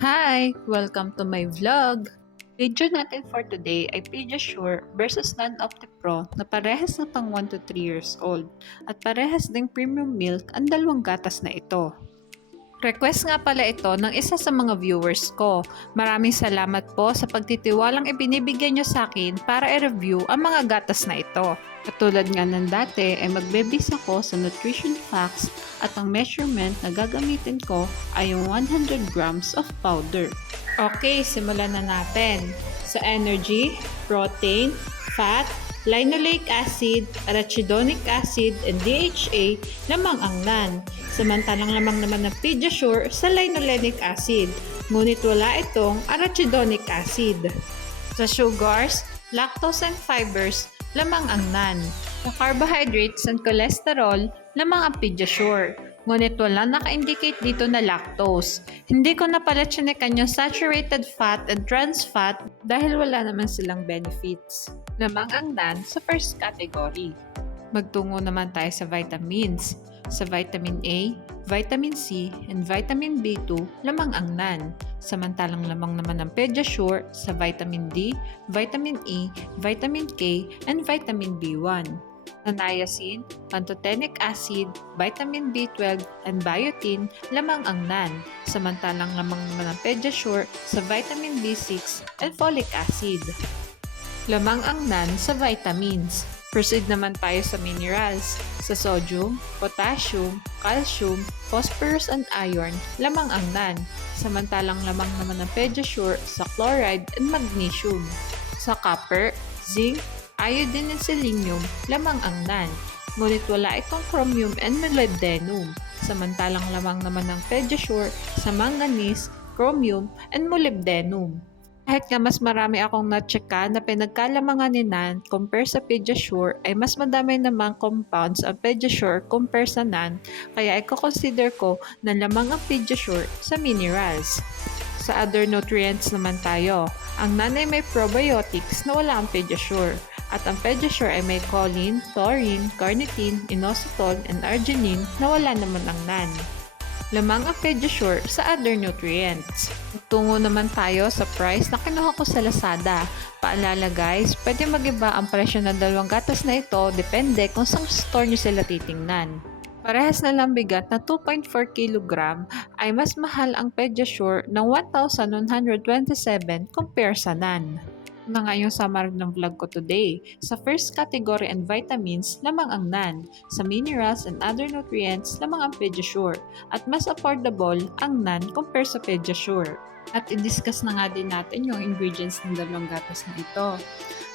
Hi! Welcome to my vlog! Video natin for today ay Pediasure versus Non-Opti-Pro na parehas na pang 1 to 3 years old at parehas ding premium milk ang dalawang gatas na ito. Request nga pala ito ng isa sa mga viewers ko. Maraming salamat po sa pagtitiwalang ibinibigay nyo sa akin para i-review ang mga gatas na ito. Katulad nga ng dati ay magbe-base ako sa nutrition facts at ang measurement na gagamitin ko ay yung 100 grams of powder. Okay, simulan na natin. Sa energy, protein, fat, linoleic acid, arachidonic acid, and DHA, lamang ang NAN. Samantalang lamang naman ng Pediasure sa linolenic acid, ngunit wala itong arachidonic acid. Sa sugars, lactose and fibers, lamang ang NAN. Sa carbohydrates and cholesterol, lamang ang Pediasure. Ngunit wala naka-indicate dito na lactose. Hindi ko na pala chinekan yung saturated fat and trans fat dahil wala naman silang benefits. Lamang ang NAN sa first category. Magtungo naman tayo sa vitamins. Sa vitamin A, vitamin C, and vitamin B2, lamang ang NAN. Samantalang lamang naman ng Pediasure sa vitamin D, vitamin E, vitamin K, and vitamin B1. Sa niacin, pantothenic acid, vitamin B12, and biotin, lamang ang NAN. Samantalang lamang naman ng Pediasure sa vitamin B6 and folic acid. Lamang ang NAN sa vitamins. Proceed naman tayo sa minerals. Sa sodium, potassium, calcium, phosphorus and iron, lamang ang NAN. Samantalang lamang naman ng Pediasure sa chloride and magnesium. Sa copper, zinc, iodine and selenium, lamang ang NAN. Ngunit wala itong chromium and molybdenum. Samantalang lamang naman ng Pediasure sa manganese, chromium, and molybdenum. Kahit nga mas marami akong na-checka na pinagkalamangan ni NAN compare sa Pediasure ay mas madami namang compounds ang Pediasure compare sa NAN kaya i-consider ko na lamang ang Pediasure sa minerals. Sa other nutrients naman tayo, ang NAN ay may probiotics na wala ang Pediasure at ang Pediasure ay may choline, taurine, carnitine, inositol, and arginine na wala naman ang NAN. Lamang ang Pediasure sa other nutrients. Tungo naman tayo sa price na kinuha ko sa Lazada. Paalala guys, pwede mag-iba ang presyo ng dalawang gatas na ito depende kung saan store nyo sila titingnan. Parehas na lang bigat na 2.4 kg ay mas mahal ang Pediasure ng 1,127 compare sa NAN. Na nga yung summary ng vlog ko today. Sa first category and vitamins, lamang ang NAN. Sa minerals and other nutrients, lamang ang Pediasure. At mas affordable ang NAN compare sa Pediasure. At i-discuss na nga din natin yung ingredients ng dalawang gatas na ito.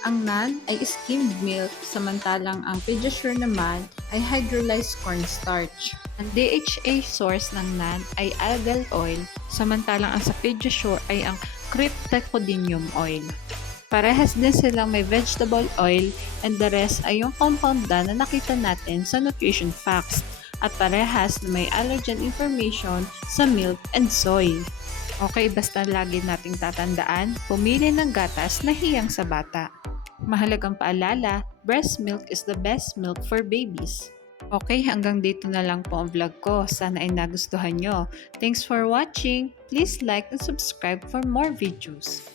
Ang NAN ay skimmed milk, samantalang ang Pediasure naman ay hydrolyzed cornstarch. Ang DHA source ng NAN ay algal oil, samantalang ang sa Pediasure ay ang cryptoconium oil. Parehas din silang may vegetable oil and the rest ay yung compound na nakita natin sa nutrition facts at parehas na may allergen information sa milk and soy. Okay, basta lagi nating tatandaan, pumili ng gatas na hiyang sa bata. Mahalagang paalala, breast milk is the best milk for babies. Okay, hanggang dito na lang po ang vlog ko. Sana ay nagustuhan nyo. Thanks for watching. Please like and subscribe for more videos.